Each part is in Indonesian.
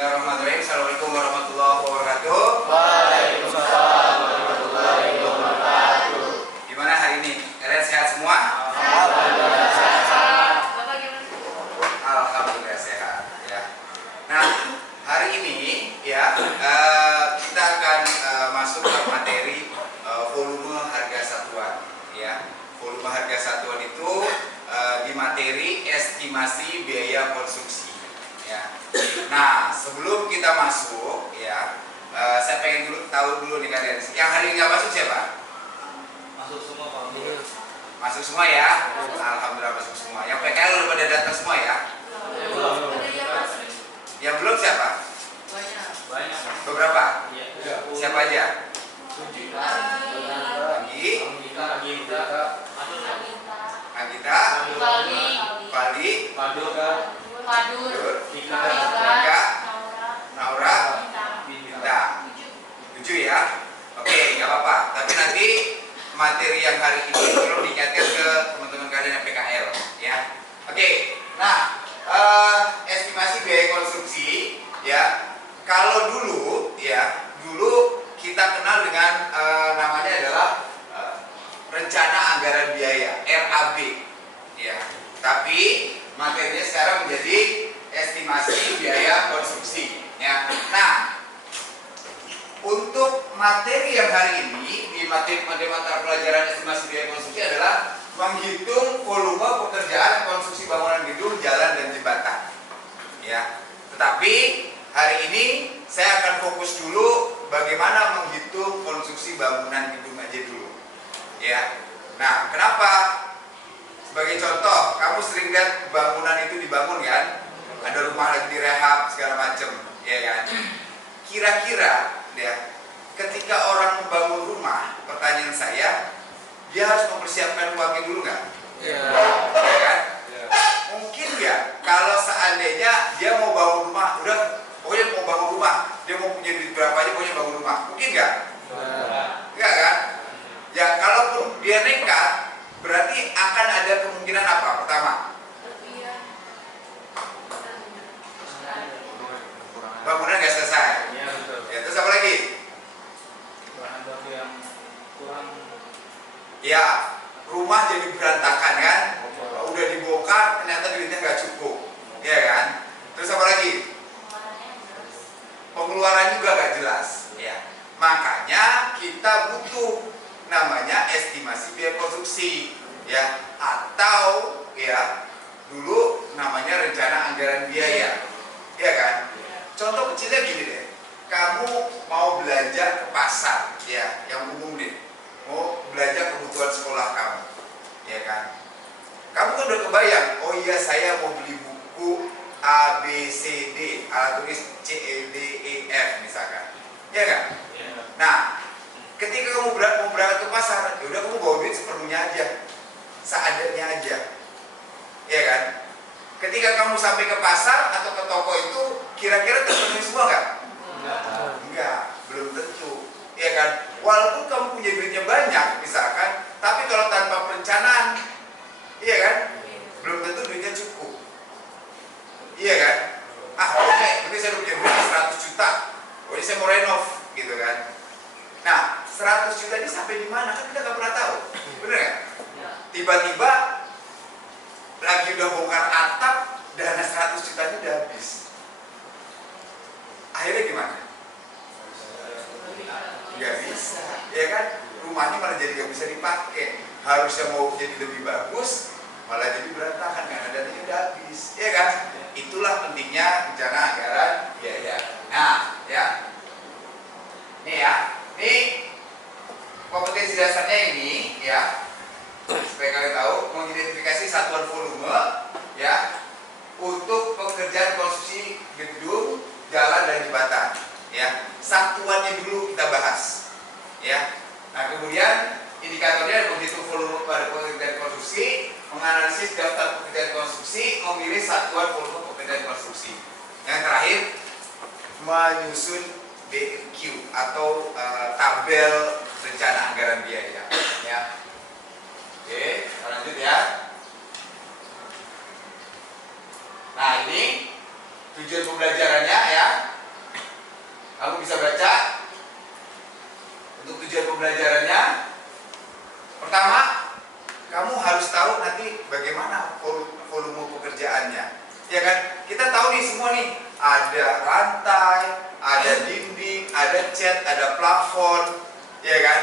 Bismillahirrahmanirrahim. Assalamualaikum warahmatullahi wabarakatuh. Waalaikumsalam warahmatullahi wabarakatuh. Gimana hari ini? Kalian sehat semua? Alhamdulillah sehat. Alhamdulillah sehat. Ya. Nah, hari ini ya kita akan masuk ke materi volume harga satuan. Ya, volume harga satuan itu di materi estimasi biaya konstruksi. Ya. Nah, sebelum kita masuk, ya, saya pengen tahu dulu nih kalian. Yang hari ini nggak masuk siapa? Masuk semua Pak. Masuk semua ya? Alhamdulillah masuk semua. Yang PKL udah pada datang semua ya? Belum. Yang belum siapa? Banyak. Beberapa? Iya. Siapa aja? Agita, Pali, Dur, Ika, Naura, Binta. 7 ya? Oke, nggak apa-apa. Tapi nanti materi yang hari ini perlu diingatkan ke teman-teman kalian yang PKL ya. Oke, nah estimasi biaya konstruksi ya. Kalau dulu ya, dulu kita kenal dengan namanya adalah rencana anggaran biaya (RAB) ya. Tapi materinya sekarang menjadi estimasi biaya konstruksi ya. Nah, untuk materi yang hari ini di materi mata pelajaran estimasi biaya konstruksi adalah menghitung volume pekerjaan konstruksi bangunan gedung, jalan dan jembatan. Ya. Tetapi hari ini saya akan fokus dulu bagaimana menghitung konstruksi bangunan gedung aja dulu. Ya. Nah, kenapa? Sebagai contoh, kamu sering lihat bangunan itu dibangun kan? Ada rumah lagi direhab segala macam, ya kan? Kira-kira ya, ketika orang membangun rumah, pertanyaan saya, dia harus mempersiapkan uangnya dulu nggak? Iya. Ya kan? Mungkin ya, kalau seandainya dia mau bangun rumah, udah pokoknya mau bangun rumah, dia mau punya duit berapa aja pokoknya bangun rumah, mungkin nggak? Enggak kan? Ya, kalaupun dia nekat, berarti akan ada kemungkinan apa? Pertama, bangunan nggak selesai. Iya betul. Ya, terus apa lagi? Bahan baku yang kurang. Ya, rumah jadi berantakan kan? Udah dibongkar, ternyata duitnya nggak cukup, ya kan? Terus apa lagi? Pengeluaran juga nggak jelas. Ya, makanya kita butuh namanya estimasi biaya konstruksi, ya, atau ya dulu namanya rencana anggaran biaya, ya kan? Contoh kecilnya gini deh, kamu mau belanja ke pasar, ya, yang umum deh, mau belanja kebutuhan sekolah kamu, ya kan? Kamu kan udah kebayang, oh iya saya mau beli buku A, B, C, D, alat tulis C, E, D, E, F misalkan, ya kan? Nah, ketika kamu mau berangkat ke pasar, ya udah kamu bawa duit seperlunya aja, seadanya aja, ya kan? Ketika kamu sampai ke pasar atau ke toko itu, kira-kira terpenuhi semua nggak? Enggak, belum tentu, ya kan? Walaupun kamu punya duitnya banyak, misalkan, tapi kalau tanpa perencanaan, iya kan? Belum tentu duitnya cukup, iya kan? Oke, saya udah punya duit 100 juta, ini saya mau renov, gitu kan? Nah, 100 juta ini sampai di mana? Kan kita nggak pernah tahu, bener nggak? Tiba-tiba lagi udah bongkar atap, dana 100 juta ini udah habis. Akhirnya gimana? Nggak bisa, ya kan? Rumahnya malah jadi nggak bisa dipakai. Harusnya mau jadi lebih bagus, malah jadi berantakan karena dananya udah habis, ya kan? Itulah pentingnya rencana anggaran biaya. Nah, ya, ini ya, ini kompetensi dasarnya ini, ya. Supaya kalian tahu mengidentifikasi satuan volume ya untuk pekerjaan konstruksi gedung, jalan dan jembatan ya. Satuannya dulu kita bahas ya. Nah, kemudian indikatornya menghitung volume pada pekerjaan konstruksi, menganalisis daftar pekerjaan konstruksi, memilih satuan volume pekerjaan konstruksi. Yang terakhir menyusun BQ atau tabel rencana anggaran biaya ya. Oke, lanjut ya. Nah, ini tujuan pembelajarannya ya. Kamu bisa baca untuk tujuan pembelajarannya. Pertama, kamu harus tahu nanti bagaimana volume pekerjaannya. Ya kan? Kita tahu nih semua nih, ada lantai, ada dinding, ada cat, ada plafon, ya kan?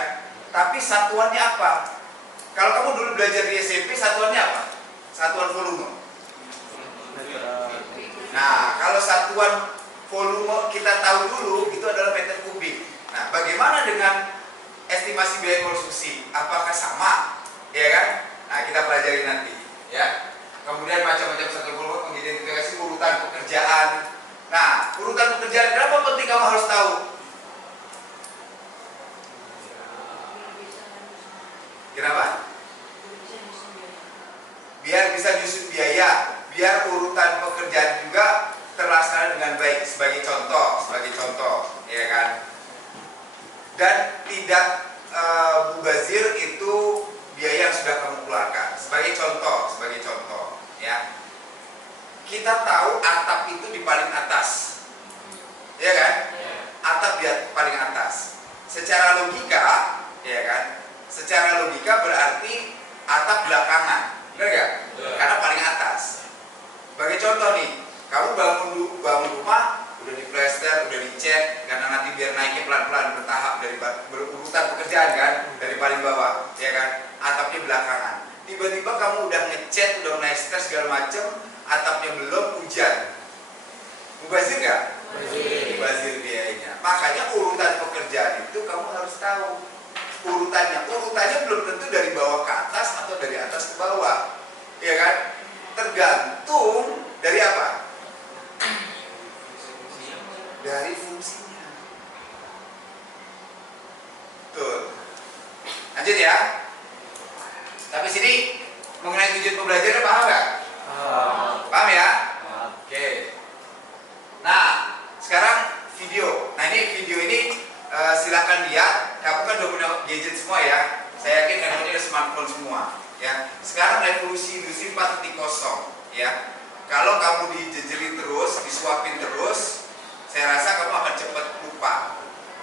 Tapi satuannya apa? Kalau kamu dulu belajar di SMP, satuannya apa? Satuan volume. Nah, kalau satuan volume kita tahu dulu, itu adalah meter kubik. Nah, bagaimana dengan estimasi biaya konstruksi? Apakah sama? Ya kan? Nah, kita pelajari nanti, ya. Kemudian macam-macam satuan volume, mengidentifikasi urutan pekerjaan. Nah, urutan pekerjaan kenapa penting kamu harus tahu? Kenapa? Biar bisa nyusun biaya, biar urutan pekerjaan juga terlaksana dengan baik. Sebagai contoh, ya kan? Dan tidak mubazir itu biaya yang sudah kamu keluarkan. Sebagai contoh, ya. Kita tahu atap itu di paling atas, ya kan? Atap di paling atas. Secara logika, ya kan? Secara logika berarti atap belakangan, benar nggak? Karena paling atas. Sebagai contoh nih, kamu bangun rumah, udah diplester, udah dicat, karena nanti biar naiknya pelan-pelan bertahap dari berurutan pekerjaan kan, dari paling bawah, ya kan? Atapnya belakangan. Tiba-tiba kamu udah ngecat, udah naikster segala macem, atapnya belum, hujan. Mubazir nggak? Mubazir biayanya. Makanya urutan pekerjaan itu kamu harus tahu. Urutannya belum tentu dari bawah ke atas atau dari atas ke bawah, ya kan? Tergantung dari apa? Dari fungsinya. Tuh. Lanjut ya. Tapi sini mengenai tujuan pembelajaran paham nggak? Paham ya? Oke. Nah, sekarang video. Nah, ini video ini silakan lihat. Kamu kan udah punya gadget semua ya. Saya yakin handphone ini smartphone semua. Ya. Sekarang revolusi industri 4.0, ya. Kalau kamu dijejeli terus, disuapin terus, saya rasa kamu akan cepat lupa.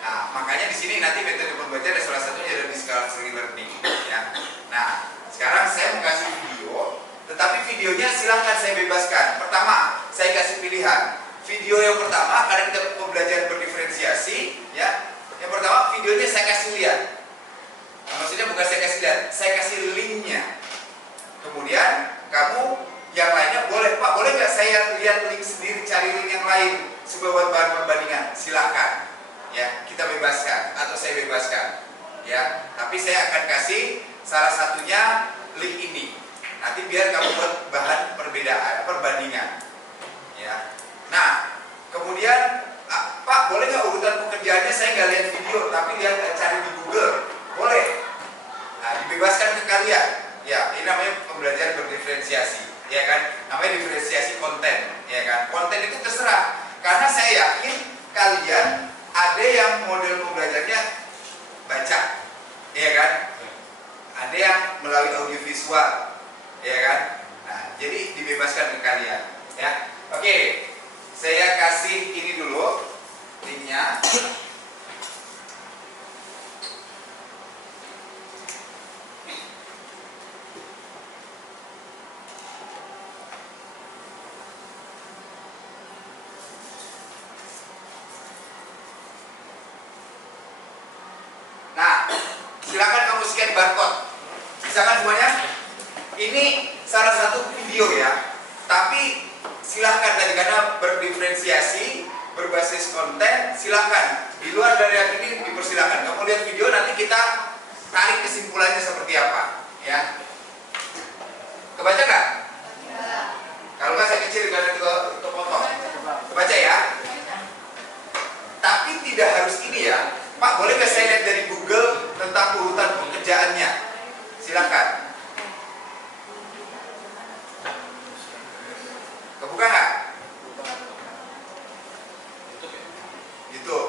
Nah, makanya di sini nanti metode pembelajaran salah satunya adalah discovery learning, ya. Nah, sekarang saya mau kasih video, tetapi videonya silahkan saya bebaskan. Pertama, saya kasih pilihan. Video yang pertama, karena kita pembelajaran berdiferensiasi, ya. Yang pertama, videonya saya kasih lihat. Nah, maksudnya bukan saya kasih lihat, saya kasih linknya. Kemudian kamu yang lainnya boleh, Pak, boleh nggak saya lihat link sendiri, cari link yang lain sebagai bahan perbandingan? Silakan, ya, kita bebaskan atau saya bebaskan, ya. Tapi saya akan kasih salah satunya link ini. Nanti biar kamu buat bahan perbandingan, ya. Nah, kemudian Pak, boleh nggak urutan pekerjaannya saya nggak lihat video, tapi lihat cari di Google? Boleh. Nah, dibebaskan ke kalian. Ya, ini namanya pembelajaran berdiferensiasi, ya kan? Namanya diferensiasi konten, ya kan? Konten itu terserah, karena saya yakin kalian ada yang model pembelajarannya baca, ya kan? Ada yang melalui audiovisual, ya kan? Nah, jadi dibebaskan ke kalian, ya. Oke, saya kasih ini dulu linknya. Nah, silakan kamu scan barcode. Bisa kan semuanya? Ini salah satu video ya. Tapi silakan tadi karena berdiferensiasi, berbasis konten, silakan. Di luar dari yang ini dipersilakan. Kamu lihat video, nanti kita tarik kesimpulannya seperti apa, ya. Kebaca nggak? Kalau nggak saya kecil karena itu potong. Kebaca ya. Tapi tidak harus ini ya. Pak, boleh nggak saya lihat dari Google tentang urutan pekerjaannya? Silakan. Kebuka nggak? YouTube.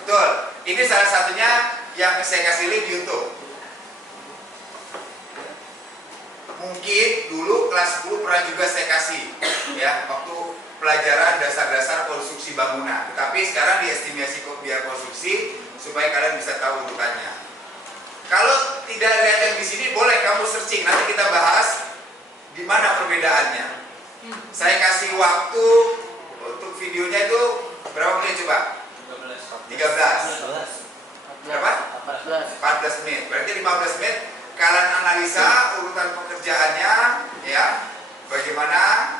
Betul. Ini salah satunya yang saya kasih link YouTube. Mungkin dulu kelas 10 pernah juga saya kasih, ya, waktu pelajaran dasar-dasar konstruksi bangunan. Tapi sekarang di estimasi tidak lihat yang di sini, boleh kamu searching. Nanti kita bahas di mana perbedaannya. Saya kasih waktu untuk videonya itu berapa menit coba? 13. Berapa? 14 menit. Berarti 15 menit kalian analisa urutan pekerjaannya, ya. Bagaimana?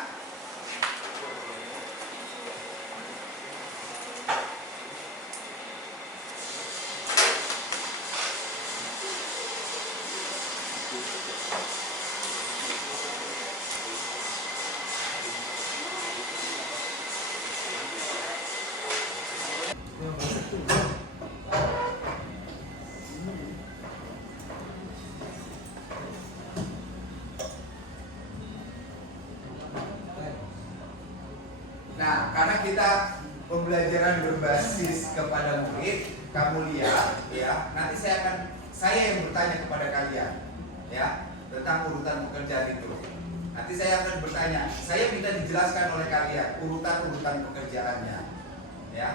Nah, karena kita pembelajaran berbasis kepada murid, kamu lihat ya, nanti saya yang bertanya kepada kalian ya tentang urutan pekerjaan itu. Nanti saya akan bertanya, saya minta dijelaskan oleh kalian urutan-urutan pekerjaannya ya.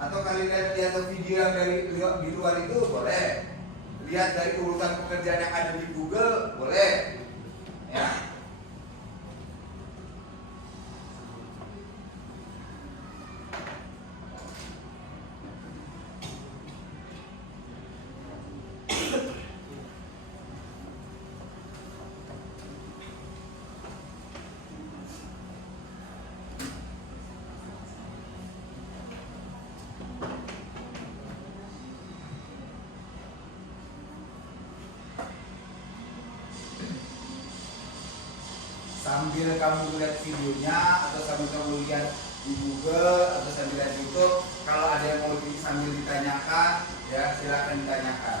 Atau kalian lihat video yang di luar itu boleh, lihat dari urutan pekerjaan yang ada di Google boleh ya. Sambil kamu lihat videonya atau sambil kamu lihat di Google atau sambil lihat YouTube, kalau ada yang mau sambil ditanyakan ya silakan ditanyakan.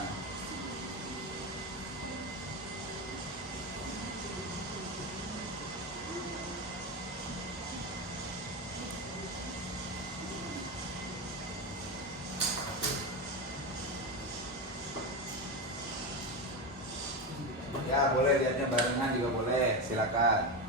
Ya boleh lihatnya barengan juga boleh, silakan.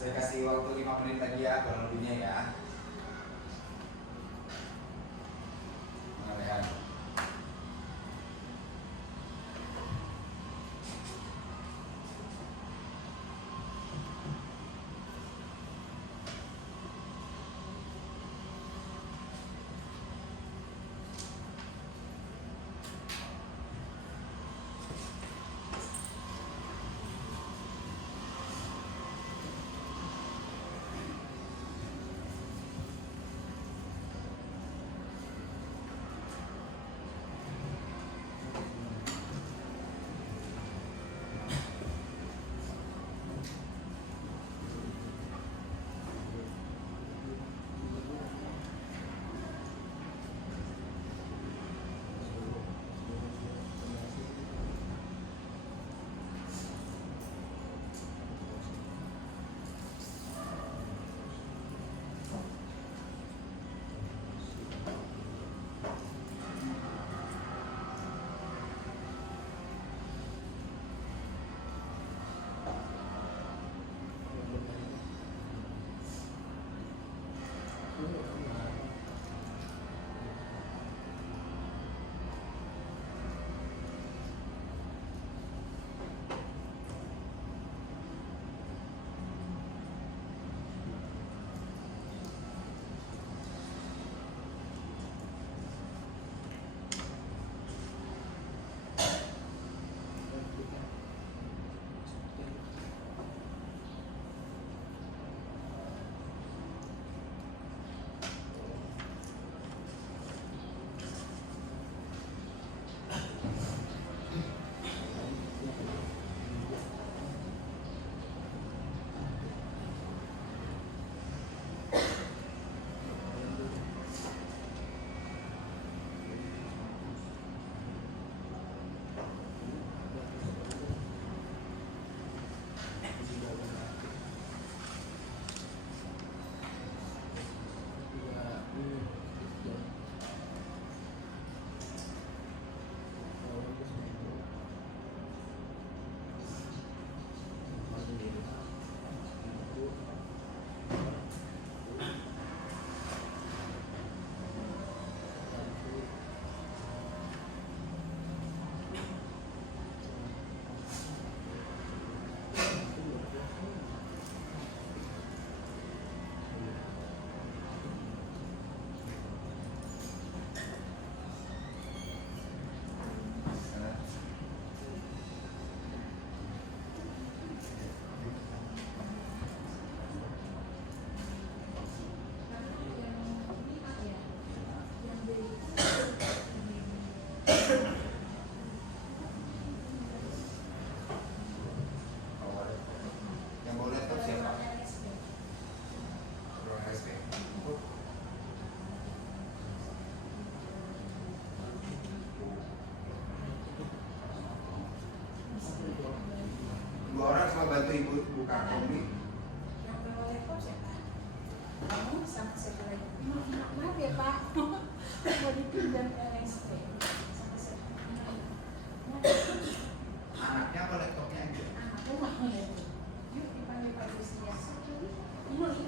Saya kasih waktu 5 menit lagi ya, kurang lebihnya ya. Lihat. bantu ibu buka komik. Yang bawa laptop siapa? Kamu sama siapa lagi? Maaf ya Pak, mau dipinjam LSP sama siapa? Anaknya apa laptopnya aja? Anakku mau ya. Yuk dipanggil Pak Lucia. Yuk.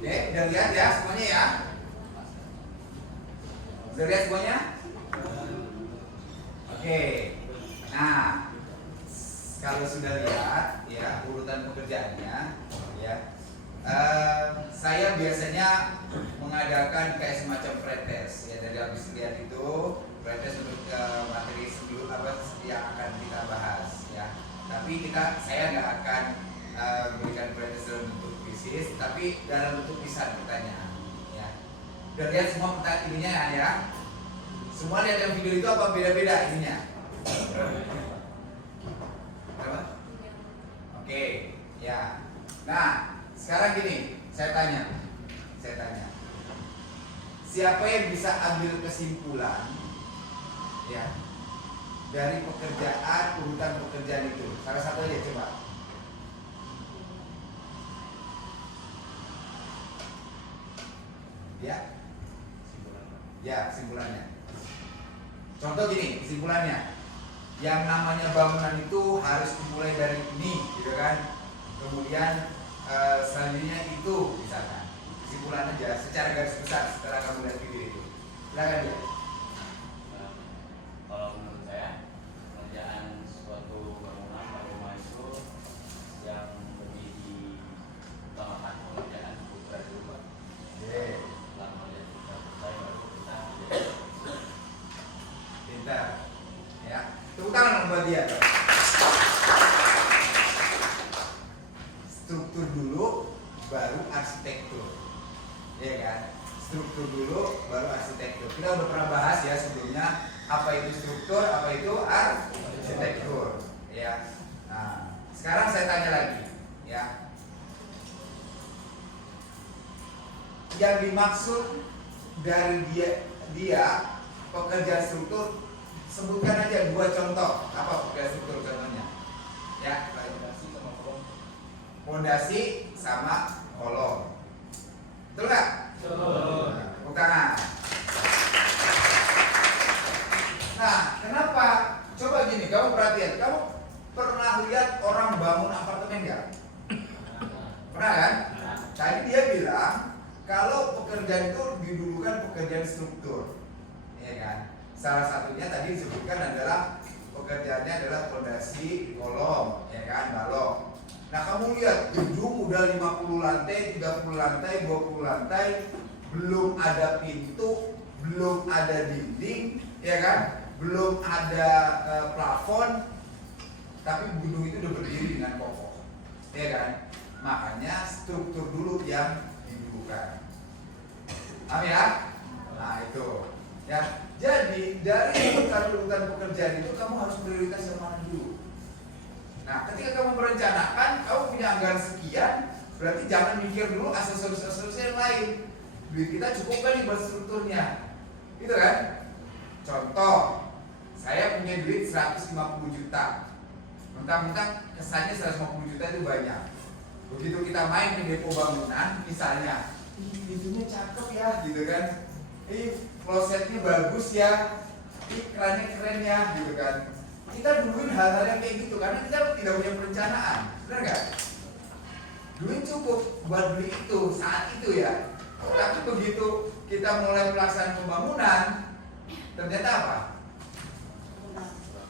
Oke, udah lihat ya semuanya ya? Udah lihat semuanya? Oke. Nah, kalau sudah lihat ya urutan pekerjaannya ya. Saya biasanya mengadakan kayak semacam pretest ya, dari habis lihat itu pretest untuk materi sebelum apa yang akan kita bahas ya. Tapi saya nggak akan berikan pretest dalam bentuk krisis, tapi dalam bentuk lisan pertanyaan ya. Udah lihat semua pertanyaan ininya ya? Semua lihat yang video itu apa beda-beda ininya? Apa? Oke, ya. Nah, sekarang gini, saya tanya. Siapa yang bisa ambil kesimpulan ya dari urutan pekerjaan itu? Salah satu aja coba. Ya, kesimpulannya. Contoh gini, kesimpulannya. Yang namanya bangunan itu harus dimulai dari ini, gitu kan? Kemudian selanjutnya itu, misalkan. Kesimpulan aja, secara garis besar setelah kamu lihat video itu. Silakan ya. Kalau menurut saya, pengerjaan suatu bangunan atau rumah itu yang lebih diutamakan pengerjaan struktur dulu, Pak. Setelah melihat struktur selesai, baru kita Pintar. Ya. Tepuk tangan buat dia. Struktur dulu, baru arsitektur. Ya kan? Struktur dulu, baru arsitektur. Kita udah pernah bahas ya sebelumnya apa itu struktur, apa itu arsitektur. Ya. Nah, sekarang saya tanya lagi, ya. Yang dimaksud dari dia pekerjaan struktur, sebutkan aja 2 contoh. Apa pekerjaan struktur contohnya? Ya, fondasi sama kolom. Betul nggak? Betul. Tepuk tangan. Nah, kenapa? Coba gini, kamu perhatian. Kamu pernah lihat orang bangun apartemen nggak? Pernah kan? Tadi dia bilang kalau pekerjaan itu didulukan pekerjaan struktur, ya kan? Salah satunya tadi disebutkan adalah pekerjaannya adalah fondasi, kolom, ya kan, balok. Nah, kamu lihat gedung udah 50 lantai, 30 lantai, 20 lantai, belum ada pintu, belum ada dinding, ya kan? Belum ada plafon, tapi gedung itu udah berdiri dengan kokoh, ya kan? Makanya struktur dulu yang didulukan. Paham ya? Nah, itu. Ya, jadi dari urutan pekerjaan itu kamu harus prioritas yang mana dulu. Nah, ketika kamu merencanakan, kamu punya anggaran sekian, berarti jangan mikir dulu aksesoris yang lain. Duit kita cukup kan nih buat strukturnya, gitu kan? Contoh, saya punya duit 150 juta. Mentang-mentang kesannya 150 juta itu banyak. Begitu kita main di depo bangunan, misalnya, pintunya cakep ya, gitu kan? Klosetnya bagus ya, kerannya keren ya, gitu kan? Kita duluin hal-hal yang kayak gitu karena kita tidak punya perencanaan, benar nggak? Duit cukup buat beli itu saat itu ya. Tapi begitu kita mulai pelaksanaan pembangunan, ternyata apa?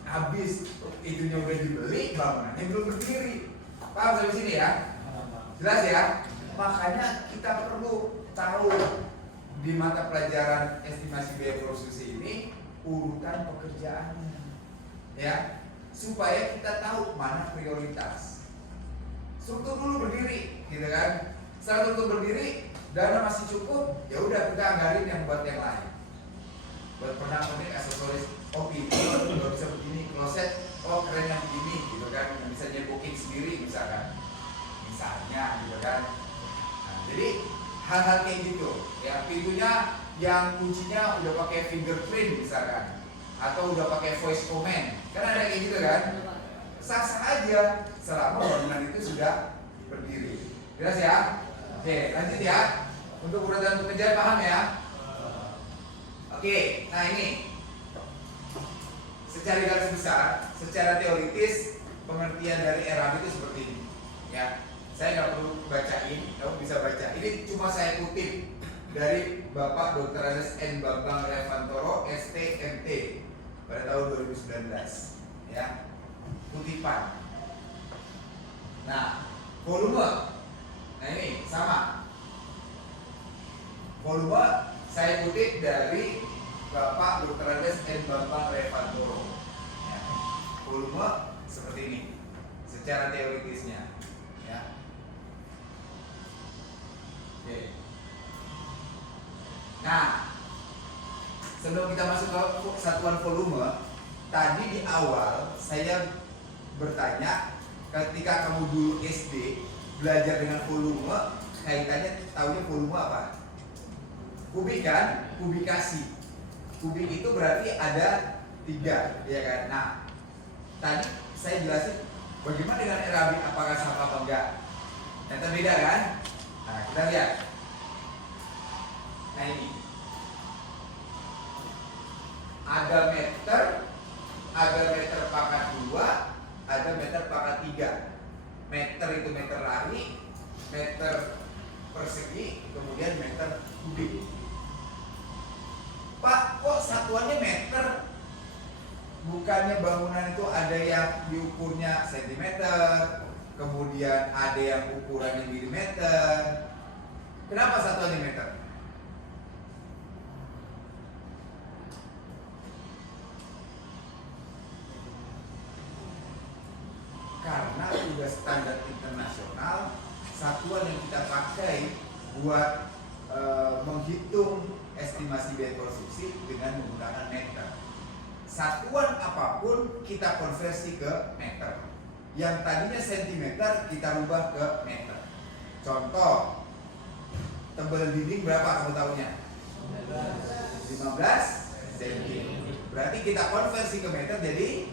Habis itunya udah dibeli, bangunannya belum berdiri. Paham sampai sini ya? Jelas ya? Makanya kita perlu tahu di mata pelajaran estimasi biaya konstruksi ini urutan pekerjaannya. ya, supaya kita tahu mana prioritas. Struktur dulu berdiri, gitu kan? Setelah struktur berdiri, dana masih cukup, ya udah kita anggarin yang buat yang lain. Buat pernak-pernik aksesoris, oh ini kalau bisa begini, kloset, oh keren yang begini, gitu kan? Yang bisa jadi booking sendiri misalnya, gitu kan? Nah, jadi hal-hal kayak gitu, ya pintunya yang kuncinya udah pakai fingerprint misalkan, atau udah pakai voice command, kan ada kayak gitu kan? Sah-sah aja selama bangunan itu sudah berdiri. Jelas ya? Oke, lanjut ya. Untuk urutan pekerjaan paham ya? Oke, nah ini secara garis besar, secara teoritis pengertian dari ERAB itu seperti ini. Ya, saya nggak perlu bacain, kamu bisa baca. Ini cuma saya kutip dari Bapak Dr. Andes N. Bambang Revantoro, STMT pada tahun 2019. Ya, kutipan. Nah, volume. Nah ini sama. Volume saya kutip dari Bapak Dr. Andes N. Bambang Revantoro. Ya. Volume seperti ini, secara teoritisnya. Ya. Oke. Nah, sebelum kita masuk ke satuan volume, tadi di awal saya bertanya, ketika kamu dulu SD belajar dengan volume, kaitannya tahunya volume apa? Kubik kan? Kubikasi. Kubik itu berarti ada 3, ya kan? Nah, tadi saya jelasin bagaimana dengan ERAB, apakah sama apa enggak? Ternyata beda kan? Nah, kita lihat. Nah ini ada meter pangkat 2, ada meter pangkat 3. Meter itu meter lari, meter persegi, kemudian meter kubik. Pak, kok satuannya meter? Bukannya bangunan itu ada yang diukurnya sentimeter, kemudian ada yang ukurannya milimeter. Kenapa satuannya meter? Karena udah standar internasional, satuan yang kita pakai buat menghitung estimasi biaya konstruksi dengan menggunakan meter. Satuan apapun kita konversi ke meter. Yang tadinya sentimeter kita rubah ke meter. Contoh, tebal dinding berapa kamu tahunya? 15 cm. Berarti kita konversi ke meter jadi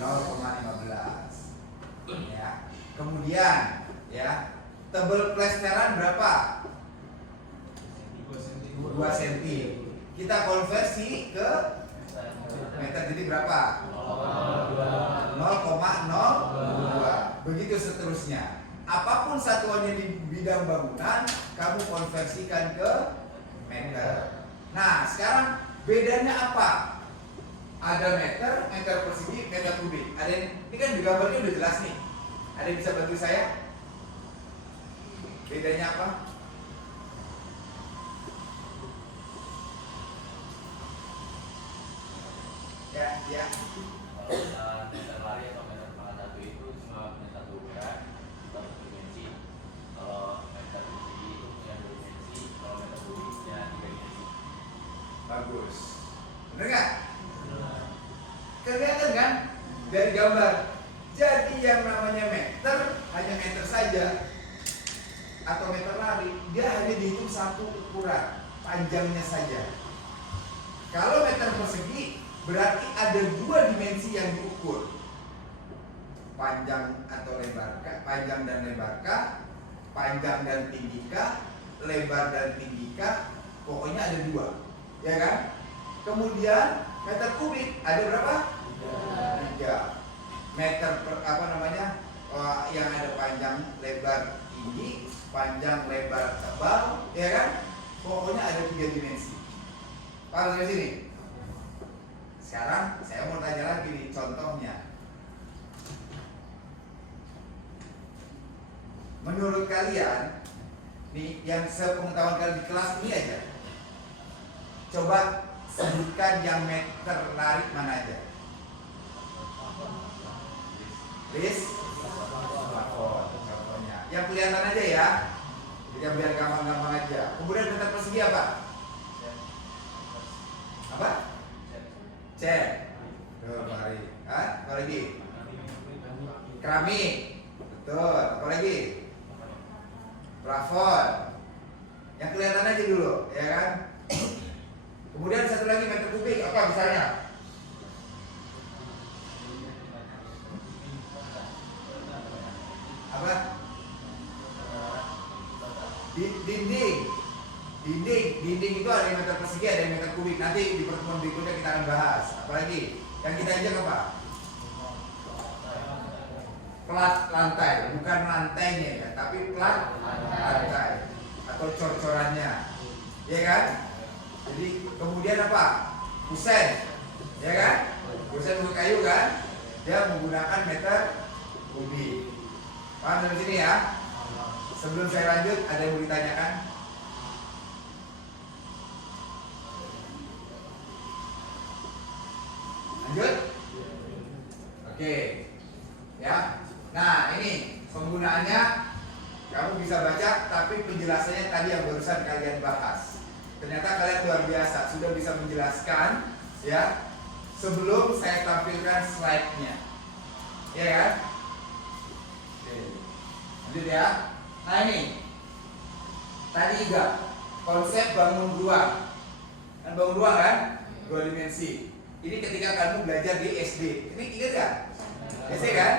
0,15. Ya. Kemudian, ya, tebal plesteran berapa? 2 cm. Kita konversi ke meter jadi berapa? 0,02. Begitu seterusnya. Apapun satuannya di bidang bangunan, kamu konversikan ke meter. Nah, sekarang bedanya apa? Ada meter, meter persegi, meter kubik. Ada yang, ini kan di gambarnya udah jelas nih. Ada yang bisa bantu saya? Bedanya apa? Ya. Kalau meter lari atau meter pangkat 1 itu cuma punya satu ukuran, satu dimensi. Kalau meter persegi itu punya 2 dimensi, kalau meter kubik punya 3 dimensi. Bagus. Bener nggak? Kelihatan kan dari gambar. Jadi yang namanya meter hanya meter saja atau meter lari, dia hanya dihitung satu ukuran, panjangnya saja. Kalau meter persegi berarti ada 2 dimensi yang diukur, panjang atau lebar, panjang dan lebar kah, panjang dan tinggi kah, lebar dan tinggi kah, pokoknya ada 2, ya kan? Kemudian meter kubik ada berapa? 3. Meter yang ada panjang, lebar, tinggi, panjang, lebar, tebal, ya kan? Pokoknya ada 3 dimensi. Paham sampai sini? Sekarang saya mau tanya lagi nih contohnya. Menurut kalian, nih yang sepengetahuan kalian di kelas ini aja, coba sebutkan yang meter lari mana aja. List plafon contohnya. Yang kelihatan aja ya. Jadi biar gampang-gampang aja. Kemudian meter persegi apa? Apa? Cat. Tuh, mari. Apa lagi? Keramik. Betul. Apa lagi? Plafon. Yang kelihatan aja dulu, ya kan? Kemudian satu lagi meter kubik apa misalnya? Apa? Dinding itu ada yang meter persegi, ada yang meter kubik. Nanti di pertemuan berikutnya kita akan bahas. Apalagi yang kita injak apa? Plat lantai, bukan lantainya ya, tapi plat lantai atau cor-corannya, ya kan? Jadi kemudian apa? Kusen, ya kan? Kusen bukan kayu kan? Dia menggunakan meter kubik. Paham dari sini ya? Sebelum saya lanjut, ada yang mau ditanyakan? Lanjut? Oke, ya. Nah ini penggunaannya kamu bisa baca, tapi penjelasannya tadi yang barusan kalian bahas. Ternyata kalian luar biasa, sudah bisa menjelaskan, ya. Sebelum saya tampilkan slide-nya, ya kan? Oke. Lanjut ya. Nah ini tadi juga konsep bangun ruang. Kan bangun ruang kan? 2 dimensi. Ini ketika kamu belajar di SD. Ini ingat gak? SD kan?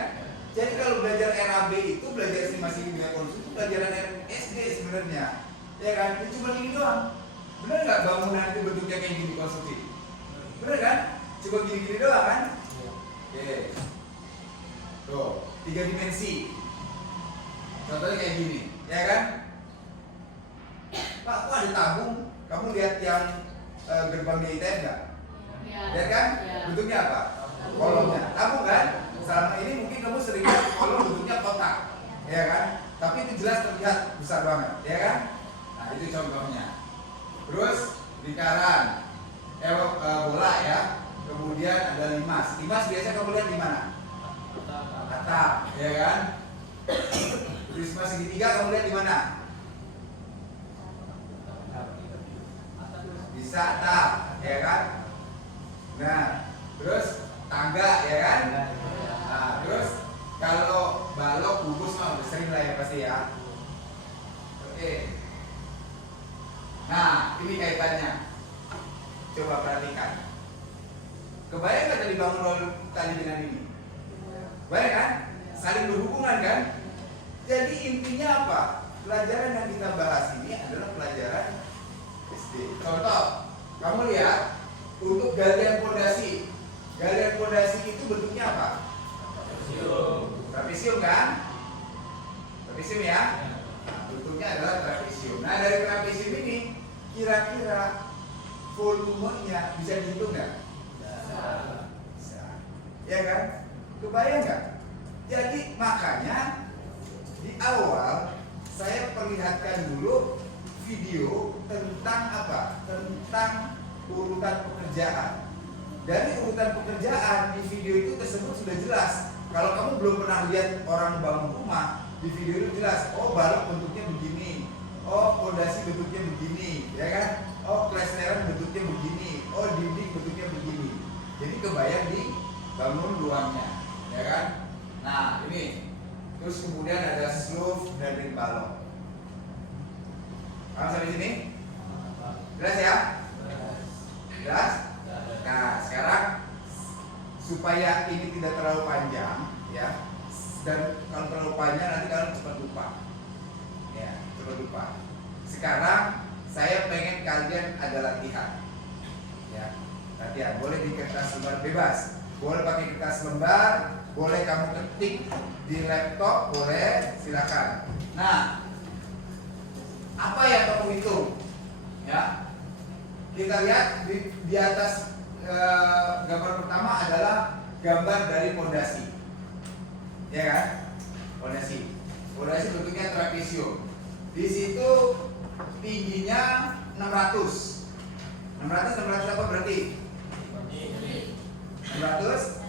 Jadi kalau belajar RAB itu belajar estimasi kimia konstruksi itu pelajaran SD sebenarnya. Ya kan? Itu cuma gini doang. Bener nggak bangunan itu bentuknya kayak gini konstruksi? Bener kan? Cuma gini-gini doang kan? Oke. Tuh, 3 dimensi. Contohnya kayak gini, ya kan? Pak, kok ada tabung? Kamu lihat yang gerbang di ITN nggak? Lihat kan? Bentuknya apa? Kolomnya. Tabung kan? Selama ini mungkin kamu sering lihat kolom bentuknya kotak, ya kan? Tapi itu jelas terlihat besar banget, ya kan? Nah itu contohnya. Terus lingkaran, bola ya. Kemudian ada limas. Limas biasanya kamu lihat di mana? Atap, ya kan? Prisma segitiga kamu lihat di mana? Bisa atap, ya kan? Nah, terus tangga, ya kan? Nah, terus kalau balok bungkus mah udah sering lah ya pasti ya. Oke. Nah, ini kaitannya. Coba perhatikan. Kebayang nggak tadi bangun rol tadi dengan ini? Bayang kan? Saling berhubungan kan? Jadi intinya apa? Pelajaran yang kita bahas ini adalah pelajaran SD. Contoh, kamu lihat untuk galian pondasi. Galian pondasi itu bentuknya apa? Trapesium kan? Trapesium ya? Nah, bentuknya adalah trapesium. Nah dari trapesium ini kira-kira volumenya bisa dihitung nggak? Bisa. Ya kan? Kebayang nggak? Jadi makanya di awal saya perlihatkan dulu video tentang apa? Tentang urutan pekerjaan. Dari urutan pekerjaan di video itu tersebut sudah jelas. Kalau kamu belum pernah lihat orang bangun rumah, di video itu jelas. Oh balok bentuknya begini. Oh pondasi bentuknya begini, ya kan? Oh plesteran bentuknya begini. Oh dinding bentuknya begini. Jadi kebayang di bangun ruangnya, ya kan? Nah ini. Terus kemudian ada slope dan ring balok. Paham sampai sini? Jelas ya? Jelas? Nah sekarang supaya ini tidak terlalu panjang, ya, dan kalau terlalu panjang nanti kalian cepat lupa, ya, cepat lupa. Sekarang saya pengen kalian ada latihan, ya, latihan. Boleh di kertas lembar bebas, boleh pakai kertas lembar, boleh kamu ketik di laptop, boleh, silakan. Nah, apa yang kamu hitung, ya? Kita lihat di atas. Gambar pertama adalah gambar dari pondasi, ya kan? Pondasi bentuknya trapesium. Di situ tingginya 600 apa berarti? 600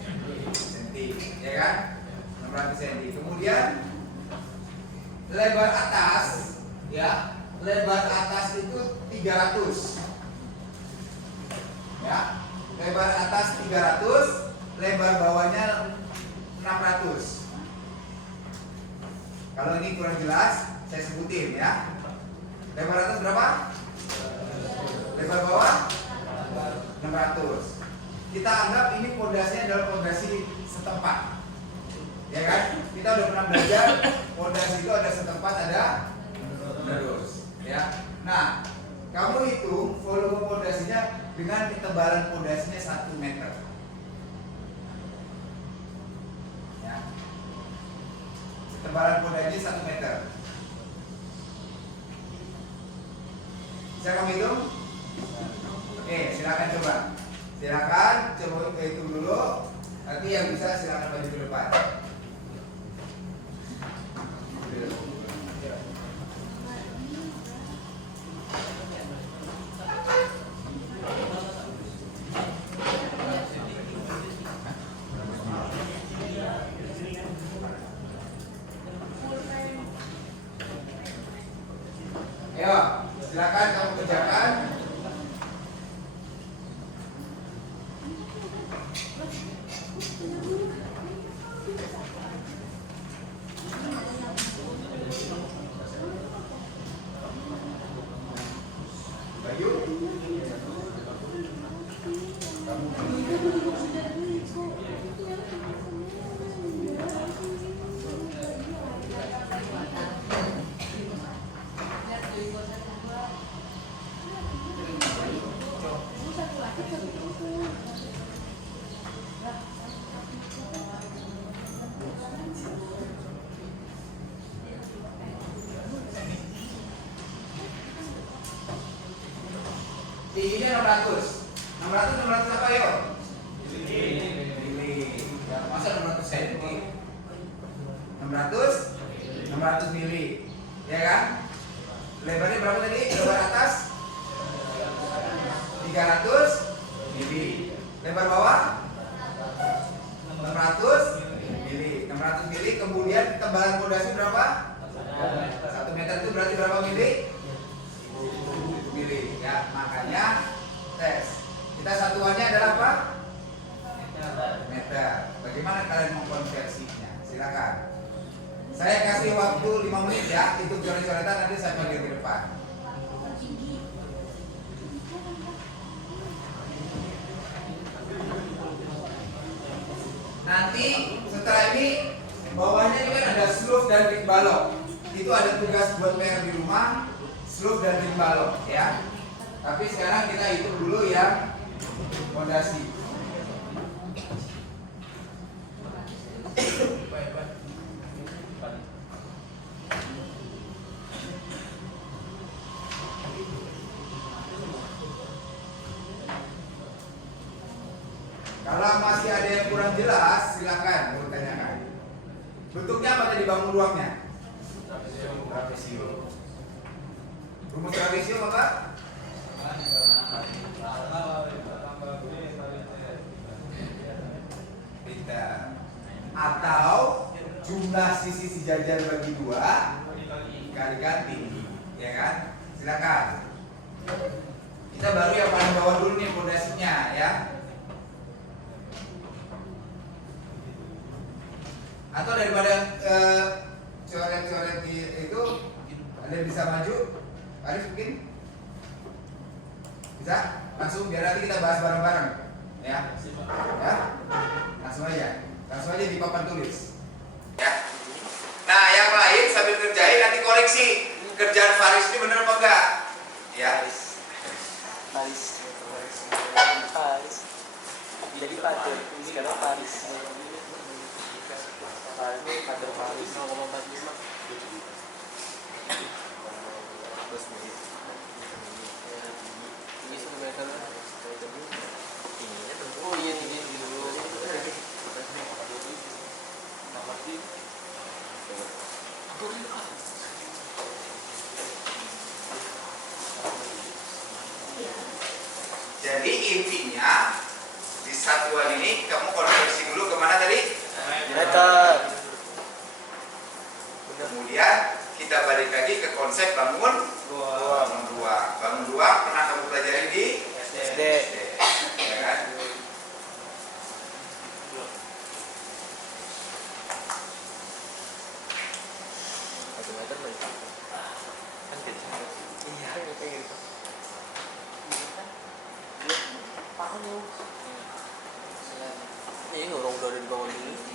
cm, ya kan? 600 600 cm. Kemudian lebar atas, ya, lebar atas itu 300, ya, lebar atas 300, lebar bawahnya 600. Kalau ini kurang jelas, saya sebutin ya. Lebar atas berapa? Lebar bawah 600. Kita anggap ini pondasinya adalah pondasi setempat, ya kan? Kita udah pernah belajar pondasi itu ada setempat, ada menerus, ya. Nah, kamu hitung volume pondasinya dengan ketebalan pondasinya 1 meter, ya. Ketebalan pondasinya 1 meter. Bisa kamu hitung? Oke, silakan coba. Silakan coba hitung dulu. Nanti yang bisa silakan maju ke depan. Ayo, silakan kamu kerjakan. Bayu, tingginya 600. 600 apa yo? Mili. Ya, masa 600 cm? 600 mili. Ya kan? Lebarnya berapa tadi? Lebar atas 300 mili. Lebar bawah 600 mili. 600 mili. Kemudian ketebalan pondasi berapa? 1 meter itu berarti berapa mili? Mili. Ya, makanya tes. Kita satuannya adalah apa? Meter. Bagaimana kalian mengkonversinya? Silakan. Saya kasih waktu 5 menit ya. Itu coret-coretan nanti saya panggil ke depan. Nanti setelah ini bawahnya juga ada slope dan ring balok. Itu ada tugas buat PR di rumah, slope dan ring balok ya. Tapi sekarang kita hitung dulu yang fondasi. Kalau masih ada yang kurang jelas, silakan bertanyakan. Bentuknya apa tadi bangun ruangnya? Trapesium. Rumus trapesium apa? Atau jumlah sisi sejajar bagi 2 kalikan tinggi, ya kan? Silakan. Kita baru yang paling bawah dulu nih fondasinya ya. Atau daripada coret-coret itu, ada yang bisa maju? Arif mungkin? Bisa? Langsung biar nanti kita bahas bareng-bareng, ya? Ya? Langsung aja di papan tulis. Ya. Nah, yang lain sambil kerjain nanti koreksi kerjaan Faris ini benar apa enggak? Ya. Paris. Jadi pater, sekarang Paris. Ini pater Paris 0,45. Ini 1 meter. Oh iya nih dulu. Jadi intinya di satuan ini kamu konversi dulu kemana tadi? Meter. kemudian kita balik lagi ke konsep bangun ruang. Bangun ruang pernah kamu pelajari di SD. ya kan? Satu meter berapa? Kan kecil. Iya, kayak gitu. Paham lu. Ini orang udah ada di bawah ini.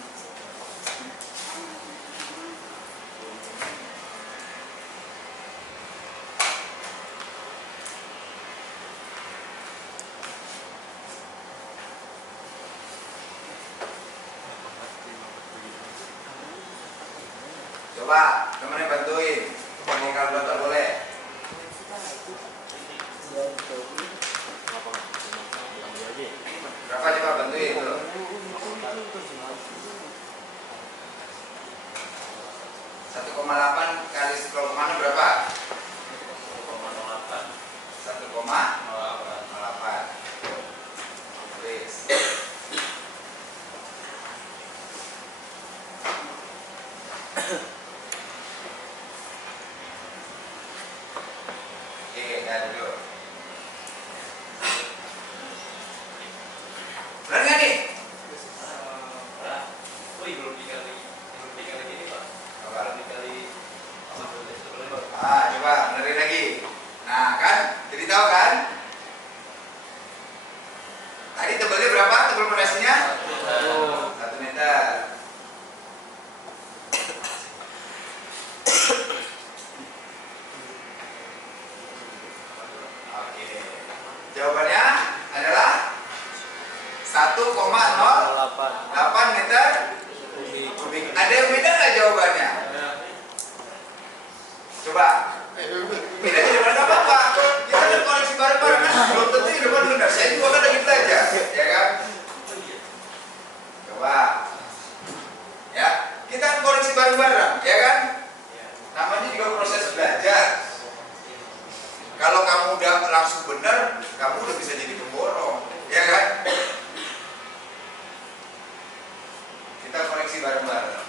Coba temennya bantuin. Pakai kalkulator boleh. Berapa coba bantuin tuh? 1,8 kali 10 kemana berapa? 1,08. Tulis. Oke, ya dulu. Benar nggak nih? Coba benerin lagi. Nah kan, jadi tahu kan? Tadi tebalnya berapa? Tebal pondasinya? 1 meter. Oke. Jawabannya adalah 1,08 meter kubik. Ada yang beda nggak jawabannya? Coba. Beda di depan nggak apa-apa. Kita kan koleksi bareng-bareng kan. Belum tentu di depan benar. Saya juga kan lagi belajar, ya kan? Coba. Ya, kita kan koleksi bareng-bareng, ya kan? Namanya juga proses belajar. Kalau kamu udah langsung benar, kamu udah bisa jadi pemborong, ya kan? Kita koleksi bareng-bareng.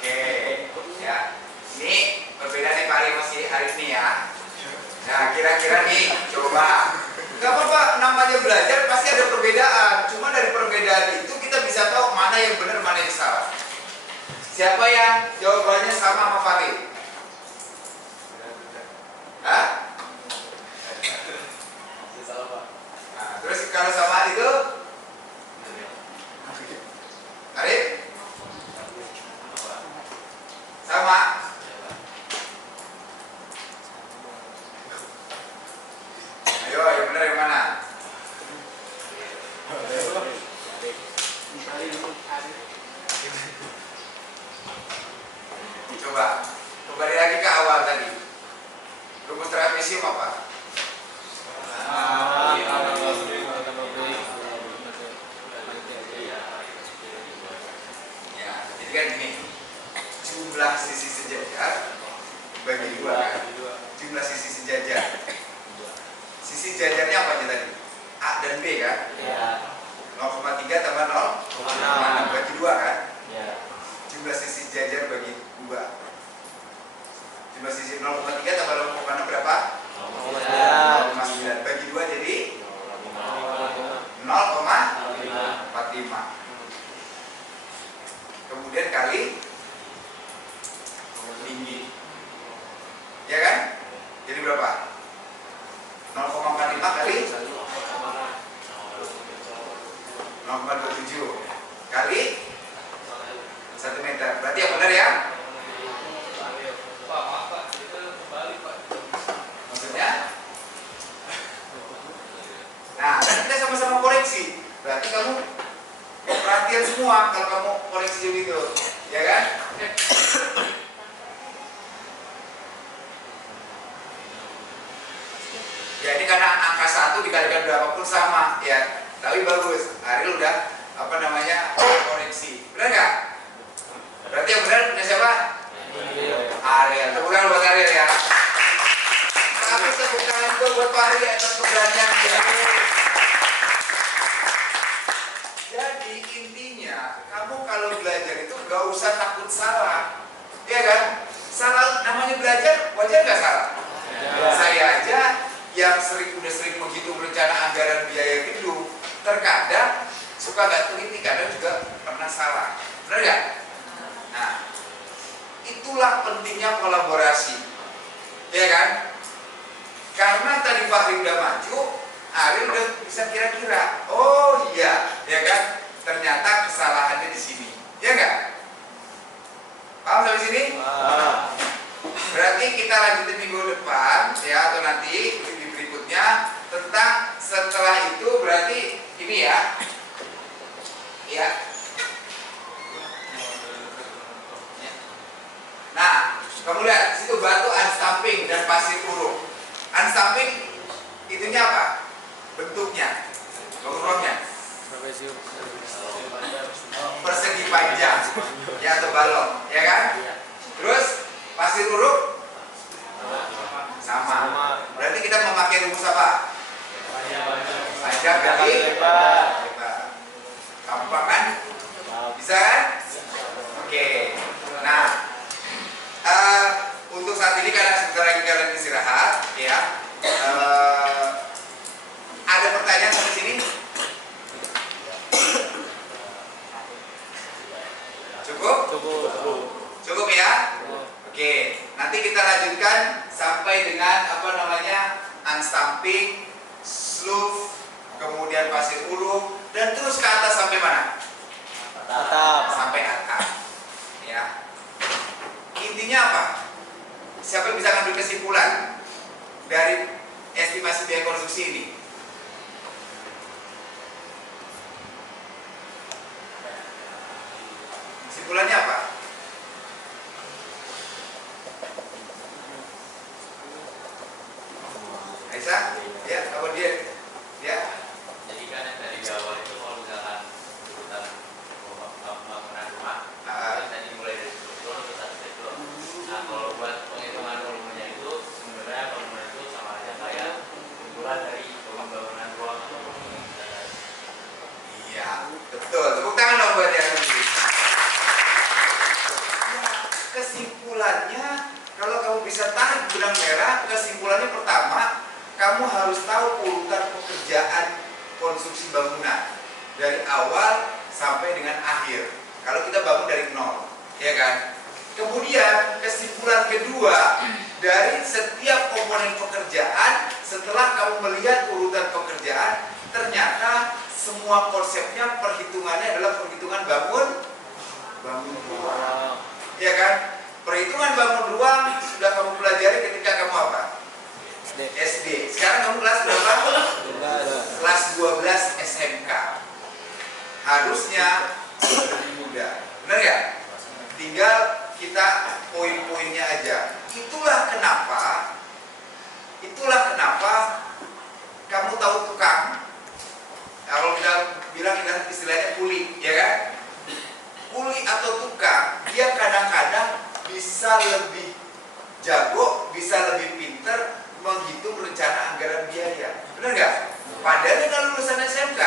Oke, ya. Ini perbedaan nih Pak Arif nih ya. Nah, kira-kira nih, coba. Gak apa-apa, namanya belajar pasti ada perbedaan. Cuma dari perbedaan itu kita bisa tahu mana yang benar, mana yang salah. Siapa yang jawabannya sama sama Farid? Hah? Nah, terus kalau sama itu? Arif? Sama? Ayo, yang benar yang mana? Coba, kembali lagi ke awal tadi. Rumus trapesium apa? Ya, jadi kan gini. Jumlah sisi sejajar bagi 2 kan? Jumlah sisi sejajar. Sisi jajarnya apa aja tadi? A dan B kan? 0,3 tambah 0,6 bagi 2 kan? Jumlah sisi jajar bagi 2. Jumlah sisi 0,3 tambah 0,6 berapa? 0,9 bagi 2 jadi 0,45. Kemudian kali tinggi, ya kan? Jadi berapa? 0,45 kali Nah, kan kita sama-sama koreksi. Berarti kamu perhatian semua kalau kamu koreksi begitu, ya kan? Ya ini karena angka 1 dikalikan berapapun sama, ya. Tapi bagus. Ariel udah apa namanya koreksi. Benar nggak? Berarti yang benar punya siapa? Ariel. Tepuk tangan buat Ariel ya. Tapi tepuk tangan juga buat Pak Ariel atas keberaniannya. Jadi intinya kamu kalau belajar itu nggak usah takut salah, ya kan? Salah namanya belajar, wajar nggak salah? Saya aja yang udah sering menghitung rencana anggaran biaya hidup, terkadang suka nggak teliti, kadang juga pernah salah, benar nggak? Nah, itulah pentingnya kolaborasi, ya kan? Karena tadi Fahri udah maju, Ariel udah bisa kira-kira, oh iya, ya kan? Ternyata kesalahannya di sini, ya nggak? Paham sampai sini? Berarti kita lanjutin minggu depan, ya, atau nanti di berikutnya tentang setelah itu berarti ini ya, ya. Nah, kamu lihat situ batu unstamping dan pasir uruk. Unstamping itunya apa? Bentuknya, bangunannya persegi panjang, ya, atau balok, ya kan? Terus pasir uruk sama. Berarti kita memakai rumus apa? Panjang kali lebar. Gampang kan? Bisa kan? Oke. Nah, untuk saat ini karena sebentar lagi kalian istirahat, ya. Ada pertanyaan sampai sini? Cukup? Cukup ya? Oke, nanti kita lanjutkan sampai dengan apa namanya unstamping, slough, kemudian pasir uruk, dan terus ke atas sampai mana? Atap. Sampai atap. Ya. Intinya apa? Siapa yang bisa ngambil kesimpulan dari estimasi biaya konstruksi ini? Kesimpulannya apa? Aisyah? Ya, apa dia? Ya. Jadi kan yang dari awal itu kalau misalkan urutan bangunan rumah, kan tadi mulai dari struktur ke arsitektur. Nah, kalau buat penghitungan volumenya itu sebenarnya bangunan itu sama aja kayak ukuran dari bangunan ruang atau bangunan dasar. Iya, betul. Tepuk tangan dong buat yang ini. Kesimpulannya, kalau kamu bisa tarik benang merah, kesimpulannya pertama, kamu harus tahu urutan pekerjaan konstruksi bangunan dari awal sampai dengan akhir. Kalau kita bangun dari nol, ya kan? Kemudian kesimpulan kedua, dari setiap komponen pekerjaan, setelah kamu melihat urutan pekerjaan, ternyata semua konsepnya perhitungannya adalah perhitungan bangun ruang, ya kan? Perhitungan bangun ruang sudah kamu pelajari ketika kamu apa? SD. Sekarang kamu kelas berapa? Kelas 12 SMK. Harusnya lebih mudah, benar ya? Tinggal kita poin-poinnya aja. Itulah kenapa kamu tahu tukang. Nah, kalau kita bilang istilahnya kuli, ya kan? Kuli atau tukang, dia kadang-kadang bisa lebih jago, bisa lebih pinter menghitung rencana anggaran biaya, benar nggak? Padahal dia nggak lulusan SMK,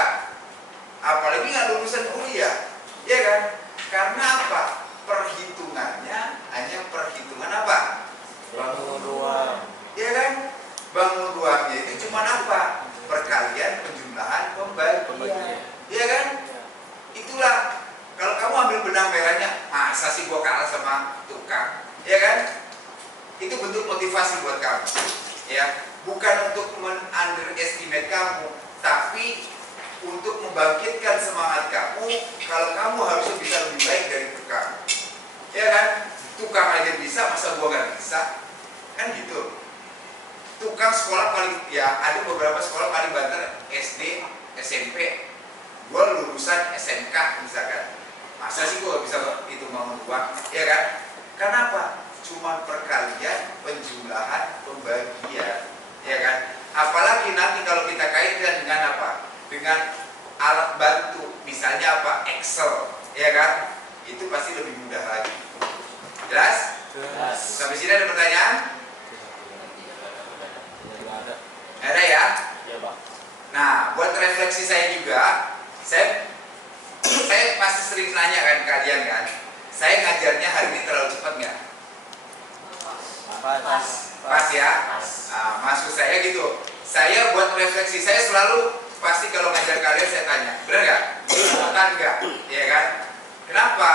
apalagi nggak lulusan kuliah, ya kan? Karena apa? Perhitungannya hanya perhitungan apa? Bangun ruang. Ya kan? Bangun ruangnya itu cuma apa? Perkalian penjumlahan pembagian, ya kan? Itulah. Kalau kamu ambil benang merahnya, masa sih gua kalah sama tukang, ya kan? Itu bentuk motivasi buat kamu. Ya, bukan untuk underestimate kamu, tapi untuk membangkitkan semangat kamu kalau kamu harusnya bisa lebih baik dari tukang, ya kan? Tukang aja bisa, masa gua nggak bisa, kan gitu. tukang sekolah paling, ya ada beberapa sekolah paling banter SD, SMP, gue lulusan SMK misalkan. Masa sih gue bisa itu mau uang, ya kan? Kenapa? Cuma perkalian, penjumlahan, pembagian, ya kan? Apalagi nanti kalau kita kaitkan dengan apa? Dengan alat bantu, misalnya apa? Excel, ya kan? Itu pasti lebih mudah lagi. Jelas? Jelas. Sampai sini ada pertanyaan? Ada ya? Ya Pak. Nah, buat refleksi saya juga, saya pasti sering nanya kan kalian kan, saya ngajarnya hari ini terlalu cepat nggak? Pas ya? Nah, maksud saya gitu, saya buat refleksi, saya selalu pasti kalau ngajar kalian saya tanya, benar nggak? Cepetan nggak? Ya kan? Kenapa?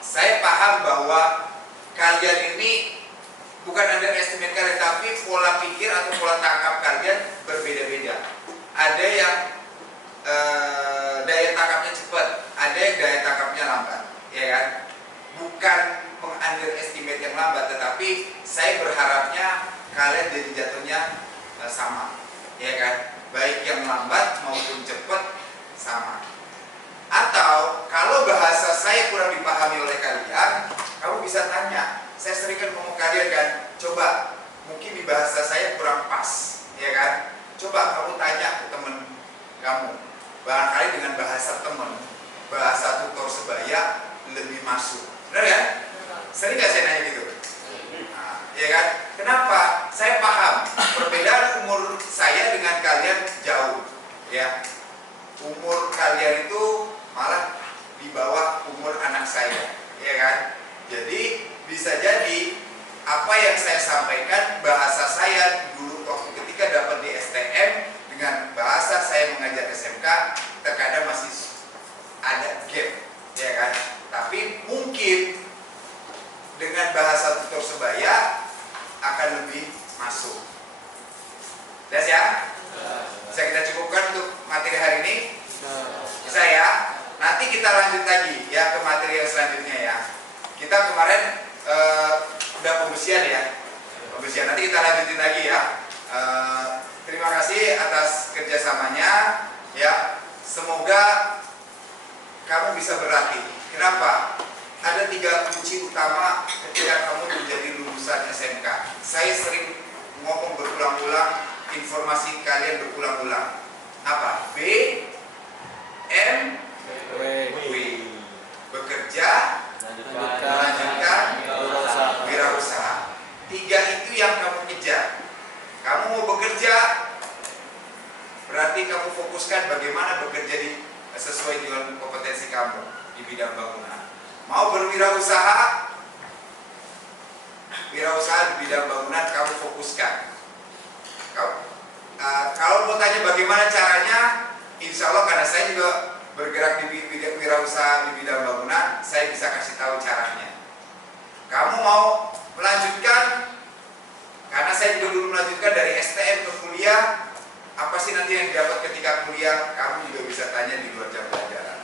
Saya paham bahwa kalian ini bukan underestimate kalian, tapi pola pikir atau pola tangkap kalian berbeda-beda. Ada yang daya tangkapnya cepat, ada yang daya tangkapnya lambat, ya kan? Bukan meng-underestimate yang lambat, tetapi saya berharapnya kalian jadi jatuhnya sama, ya kan? Baik yang lambat maupun cepat sama. Atau kalau bahasa saya kurang dipahami oleh kalian, kamu bisa tanya. Saya sering kan ngomong kalian kan, coba mungkin di bahasa saya kurang pas, ya kan? Coba kamu tanya ke teman kamu, barangkali dengan bahasa teman, bahasa tutor sebaya lebih masuk, benar kan? Sering nggak saya nanya gitu? Nah, ya kan? Kenapa? Saya paham perbedaan umur saya dengan kalian jauh, ya. Umur kalian itu malah di bawah umur anak saya, ya kan? Jadi bisa jadi apa yang saya sampaikan bahasa saya dulu waktu ketika dapat di STM dengan bahasa saya mengajar SMK terkadang masih ada gap, ya kan? Tapi mungkin dengan bahasa tutor sebaya akan lebih masuk. Jelas ya? Bisa kita cukupkan untuk materi hari ini? Bisa ya? Nanti kita lanjut lagi ya ke materi yang selanjutnya ya. Kita kemarin udah pembersihan ya, pembersihan. Nanti kita lanjutin lagi ya. Terima kasih atas kerjasamanya ya. Semoga kamu bisa berlatih. Kenapa? Ada 3 kunci utama ketika kamu menjadi lulusan SMK. Saya sering ngomong berulang-ulang, informasi kalian berulang-ulang. Apa? B, M, W. Bekerja, melanjutkan, wirausaha. 3 itu yang kamu kejar. Kamu mau bekerja, berarti kamu fokuskan bagaimana bekerja sesuai dengan kompetensi kamu di bidang bangunan. Mau berwirausaha, wirausaha di bidang bangunan kamu fokuskan. Kalau mau tanya bagaimana caranya, insya Allah karena saya juga bergerak di bidang wirausaha di bidang bangunan, saya bisa kasih tahu caranya. Kamu mau melanjutkan, karena saya juga dulu melanjutkan dari STM ke kuliah, apa sih nanti yang didapat ketika kuliah, kamu juga bisa tanya di luar jam pelajaran.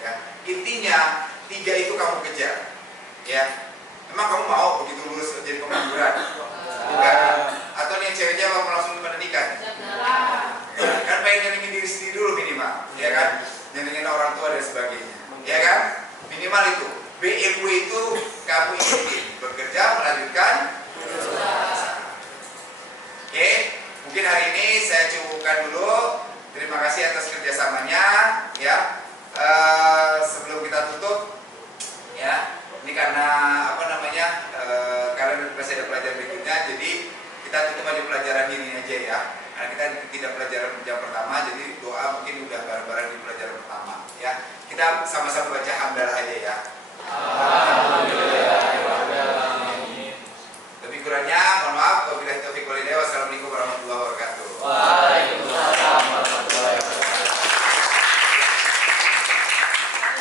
Ya. Intinya 3 itu kamu kejar. Ya. Memang kamu mau begitu lulus jadi pengangguran? Bukan. Atau nih ceweknya mau langsung pendidikan? Ya, kan pengen nyenengin diri sendiri dulu minimal, ya kan? Nyenengin orang tua dan sebagainya, ya kan? Minimal itu. BMW itu kamu ikutin, bekerja, melanjutkan. Oke, mungkin hari ini saya cukupkan dulu. Terima kasih atas kerjasamanya, ya. Sebelum kita tutup, ya, ini karena apa namanya, kalian masih ada pelajaran berikutnya, jadi kita tutup aja pelajaran ini aja ya. Karena kita tidak pelajaran jam pertama, jadi doa mungkin udah bareng-bareng di pelajaran pertama, ya. Kita sama-sama baca hamdalah aja ya.